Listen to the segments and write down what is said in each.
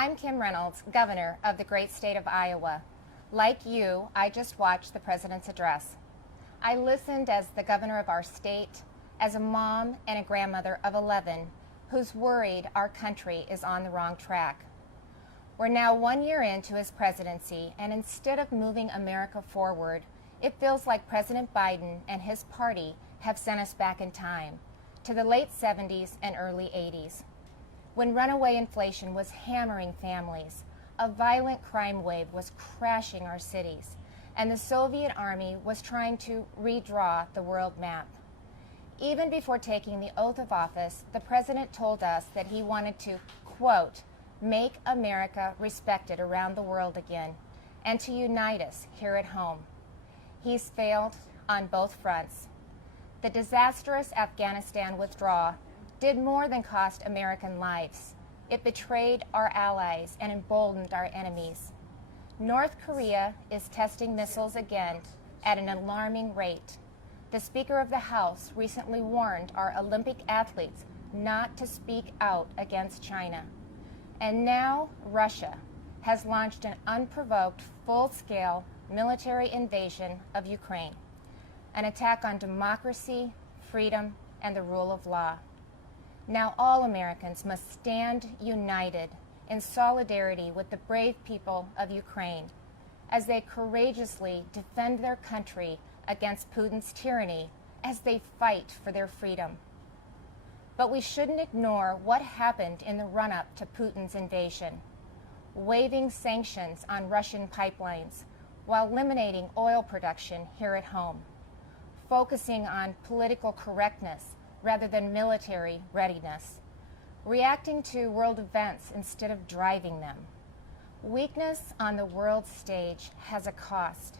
I'm Kim Reynolds, Governor of the great state of Iowa. Like you, I just watched the President's address. I listened as the governor of our state, as a mom and a grandmother of 11 who's worried our country is on the wrong track. We're now 1 year into his presidency, and instead of moving America forward, it feels like President Biden and his party have sent us back in time to the late 70s and early 80s, when runaway inflation was hammering families, a violent crime wave was crashing our cities, and the Soviet Army was trying to redraw the world map. Even before taking the oath of office, the president told us that he wanted to, quote, make America respected around the world again, and to unite us here at home. He's failed on both fronts. The disastrous Afghanistan withdrawal did more than cost American lives. It betrayed our allies and emboldened our enemies. North Korea is testing missiles again at an alarming rate. The Speaker of the House recently warned our Olympic athletes not to speak out against China. And now Russia has launched an unprovoked, full-scale military invasion of Ukraine, an attack on democracy, freedom, and the rule of law. Now all Americans must stand united in solidarity with the brave people of Ukraine as they courageously defend their country against Putin's tyranny as they fight for their freedom. But we shouldn't ignore what happened in the run-up to Putin's invasion, waiving sanctions on Russian pipelines while eliminating oil production here at home, focusing on political correctness rather than military readiness, reacting to world events instead of driving them. Weakness on the world stage has a cost,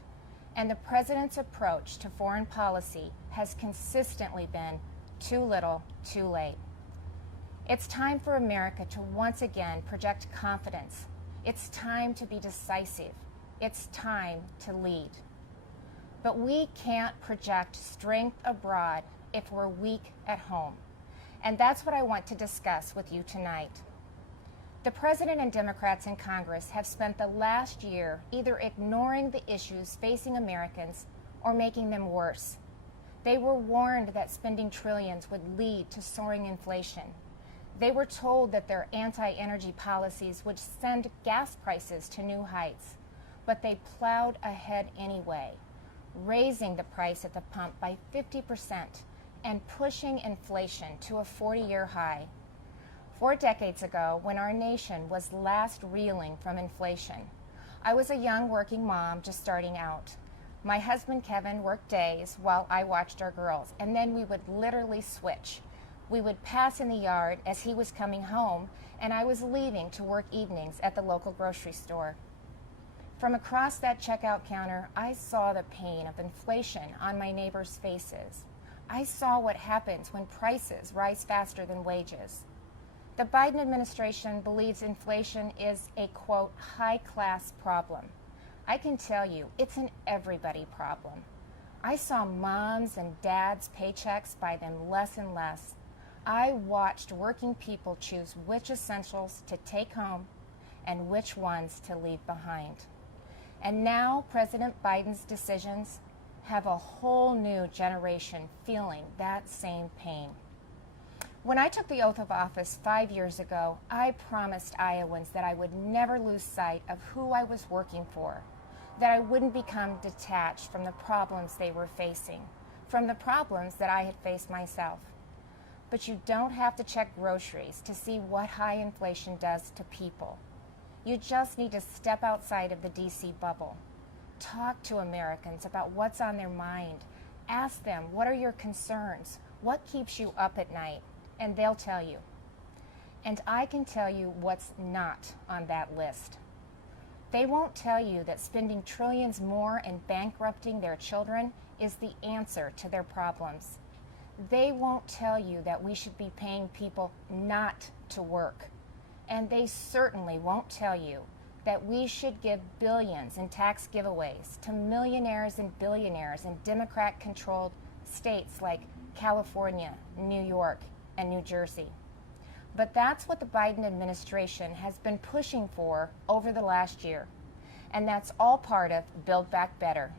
and the president's approach to foreign policy has consistently been too little, too late. It's time for America to once again project confidence. It's time to be decisive. It's time to lead. But we can't project strength abroad if we're weak at home. And that's what I want to discuss with you tonight. The President and Democrats in Congress have spent the last year either ignoring the issues facing Americans or making them worse. They were warned that spending trillions would lead to soaring inflation. They were told that their anti-energy policies would send gas prices to new heights, but they plowed ahead anyway, raising the price at the pump by 50% and pushing inflation to a 40-year high. 4 decades ago, when our nation was last reeling from inflation, I was a young working mom just starting out. My husband Kevin worked days while I watched our girls, and then we would literally switch. We would pass in the yard as he was coming home, and I was leaving to work evenings at the local grocery store. From across that checkout counter, I saw the pain of inflation on my neighbors' faces. I saw what happens when prices rise faster than wages. The Biden administration believes inflation is a, quote, high-class problem. I can tell you, it's an everybody problem. I saw moms and dads' paychecks buy them less and less. I watched working people choose which essentials to take home and which ones to leave behind. And now President Biden's decisions have a whole new generation feeling that same pain. When I took the oath of office 5 years ago, I promised Iowans that I would never lose sight of who I was working for, that I wouldn't become detached from the problems they were facing, from the problems that I had faced myself. But you don't have to check groceries to see what high inflation does to people. You just need to step outside of the DC bubble. Talk to Americans about what's on their mind. Ask them, what are your concerns? What keeps you up at night? And they'll tell you. And I can tell you what's not on that list. They won't tell you that spending trillions more and bankrupting their children is the answer to their problems. They won't tell you that we should be paying people not to work. And they certainly won't tell you that we should give billions in tax giveaways to millionaires and billionaires in Democrat-controlled states like California, New York, and New Jersey. But that's what the Biden administration has been pushing for over the last year. And that's all part of Build Back Better.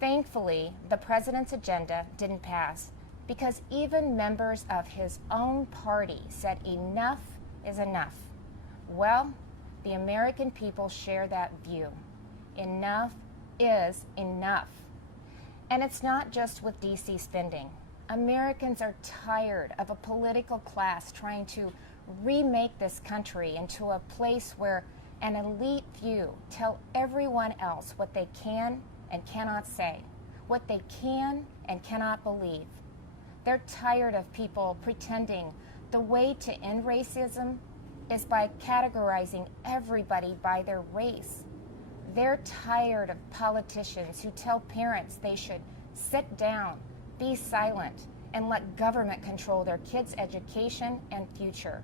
Thankfully, the president's agenda didn't pass because even members of his own party said enough is enough. Well, the American people share that view. Enough is enough. And it's not just with DC spending. Americans are tired of a political class trying to remake this country into a place where an elite few tell everyone else what they can and cannot say, what they can and cannot believe. They're tired of people pretending the way to end racism is by categorizing everybody by their race. They're tired of politicians who tell parents they should sit down, be silent, and let government control their kids' education and future.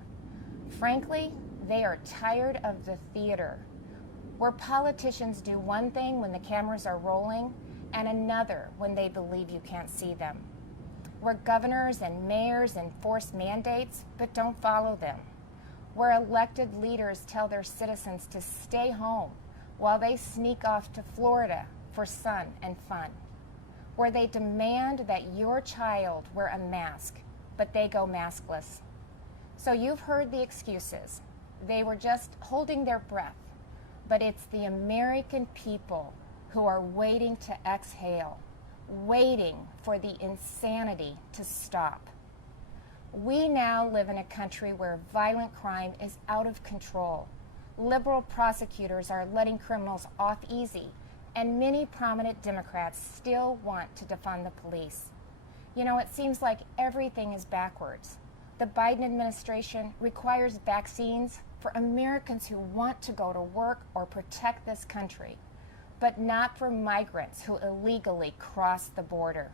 Frankly, they are tired of the theater, where politicians do one thing when the cameras are rolling and another when they believe you can't see them, where governors and mayors enforce mandates but don't follow them, where elected leaders tell their citizens to stay home while they sneak off to Florida for sun and fun, where they demand that your child wear a mask, but they go maskless. So you've heard the excuses. They were just holding their breath, but it's the American people who are waiting to exhale, waiting for the insanity to stop. We now live in a country where violent crime is out of control. Liberal prosecutors are letting criminals off easy, and many prominent Democrats still want to defund the police. You know, it seems like everything is backwards. The Biden administration requires vaccines for Americans who want to go to work or protect this country, but not for migrants who illegally cross the border.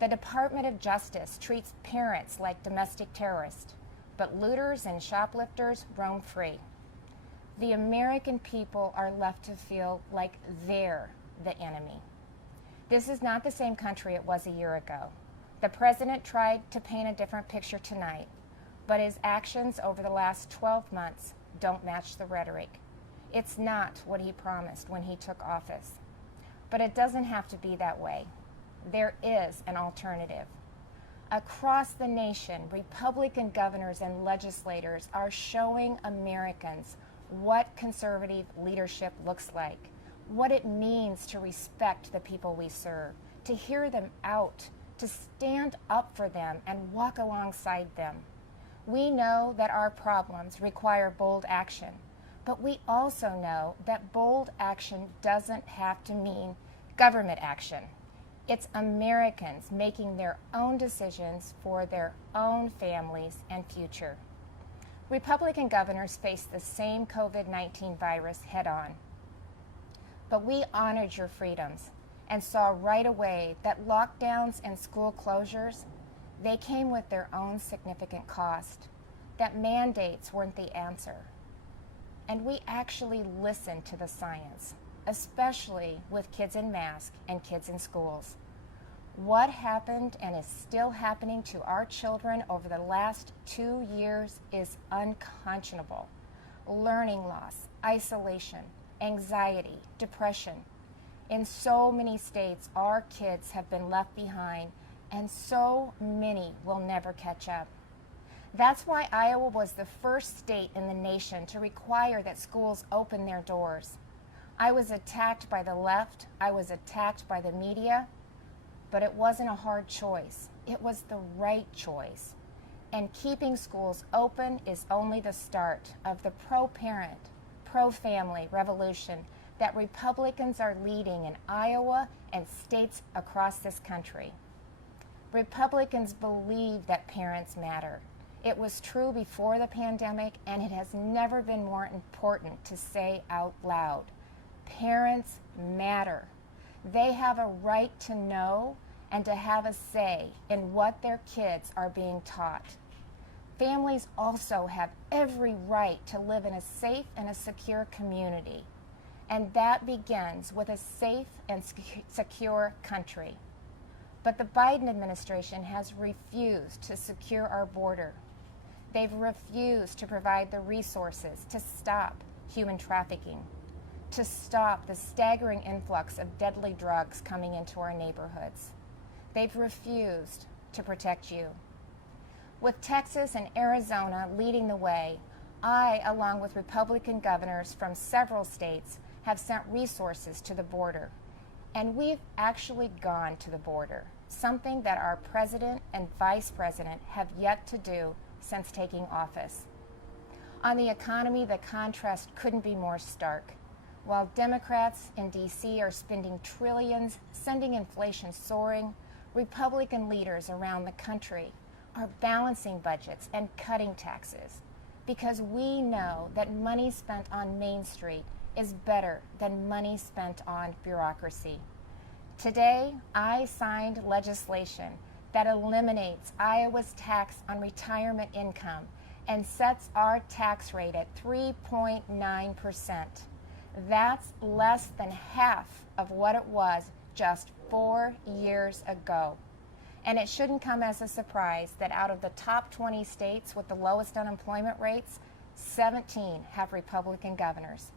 The Department of Justice treats parents like domestic terrorists, but looters and shoplifters roam free. The American people are left to feel like they're the enemy. This is not the same country it was a year ago. The president tried to paint a different picture tonight, but his actions over the last 12 months don't match the rhetoric. It's not what he promised when he took office. But it doesn't have to be that way. There is an alternative. Across the nation, Republican governors and legislators are showing Americans what conservative leadership looks like, what it means to respect the people we serve, to hear them out, to stand up for them and walk alongside them. We know that our problems require bold action, but we also know that bold action doesn't have to mean government action. It's Americans making their own decisions for their own families and future. Republican governors face the same COVID-19 virus head-on. But we honored your freedoms and saw right away that lockdowns and school closures, they came with their own significant cost, that mandates weren't the answer. And we actually listened to the science, especially with kids in masks and kids in schools. What happened and is still happening to our children over the last 2 years is unconscionable. Learning loss, isolation, anxiety, depression. In so many states, our kids have been left behind, and so many will never catch up. That's why Iowa was the first state in the nation to require that schools open their doors. I was attacked by the left, I was attacked by the media, but it wasn't a hard choice. It was the right choice. And keeping schools open is only the start of the pro-parent, pro-family revolution that Republicans are leading in Iowa and states across this country. Republicans believe that parents matter. It was true before the pandemic, and it has never been more important to say out loud. Parents matter. They have a right to know and to have a say in what their kids are being taught. Families also have every right to live in a safe and a secure community, and that begins with a safe and secure country. But the Biden administration has refused to secure our border. They've refused to provide the resources to stop human trafficking, to stop the staggering influx of deadly drugs coming into our neighborhoods. They've refused to protect you. With Texas and Arizona leading the way, I, along with Republican governors from several states, have sent resources to the border. And we've actually gone to the border, something that our president and vice president have yet to do since taking office. On the economy, the contrast couldn't be more stark. While Democrats in D.C. are spending trillions, sending inflation soaring, Republican leaders around the country are balancing budgets and cutting taxes because we know that money spent on Main Street is better than money spent on bureaucracy. Today, I signed legislation that eliminates Iowa's tax on retirement income and sets our tax rate at 3.9%. That's less than half of what it was just 4 years ago. And it shouldn't come as a surprise that out of the top 20 states with the lowest unemployment rates, 17 have Republican governors.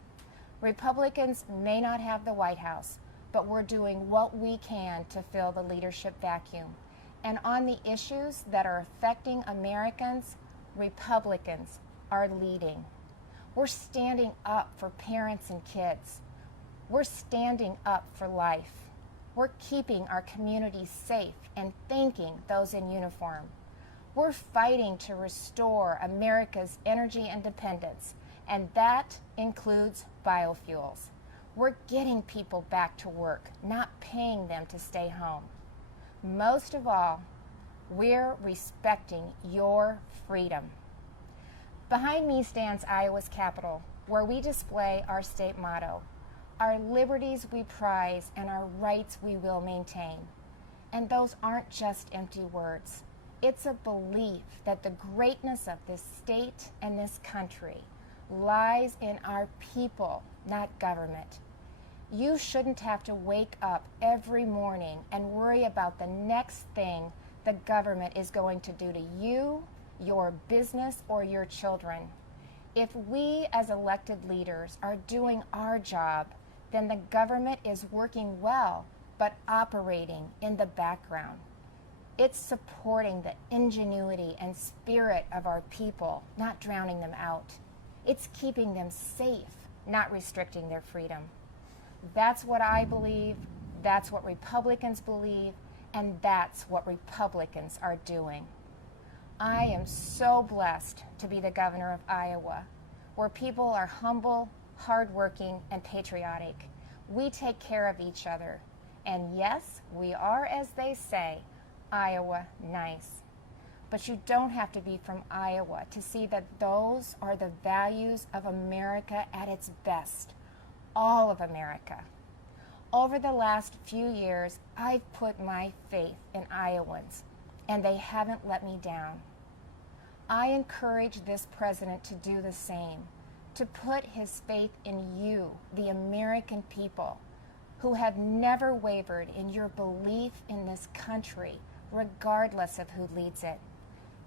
Republicans may not have the White House, but we're doing what we can to fill the leadership vacuum. And on the issues that are affecting Americans, Republicans are leading. We're standing up for parents and kids. We're standing up for life. We're keeping our communities safe and thanking those in uniform. We're fighting to restore America's energy independence, and that includes biofuels. We're getting people back to work, not paying them to stay home. Most of all, we're respecting your freedom. Behind me stands Iowa's Capitol, where we display our state motto, our liberties we prize and our rights we will maintain. And those aren't just empty words. It's a belief that the greatness of this state and this country lies in our people, not government. You shouldn't have to wake up every morning and worry about the next thing the government is going to do to you, your business, or your children. If we as elected leaders are doing our job, then the government is working well, but operating in the background. It's supporting the ingenuity and spirit of our people, not drowning them out. It's keeping them safe, not restricting their freedom. That's what I believe, that's what Republicans believe, and that's what Republicans are doing. I am so blessed to be the governor of Iowa, where people are humble, hardworking, and patriotic. We take care of each other. And yes, we are, as they say, Iowa nice. But you don't have to be from Iowa to see that those are the values of America at its best. All of America. Over the last few years, I've put my faith in Iowans, and they haven't let me down. I encourage this president to do the same, to put his faith in you, the American people, who have never wavered in your belief in this country, regardless of who leads it.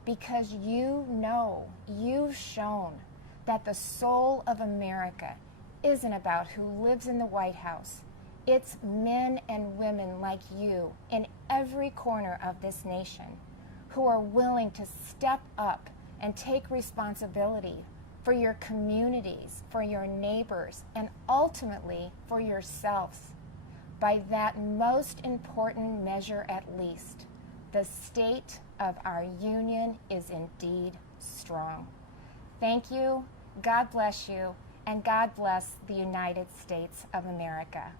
Because you know, you've shown that the soul of America isn't about who lives in the White House. It's men and women like you in every corner of this nation who are willing to step up and take responsibility for your communities, for your neighbors, and ultimately for yourselves. By that most important measure at least, the state of our union is indeed strong. Thank you, God bless you, and God bless the United States of America.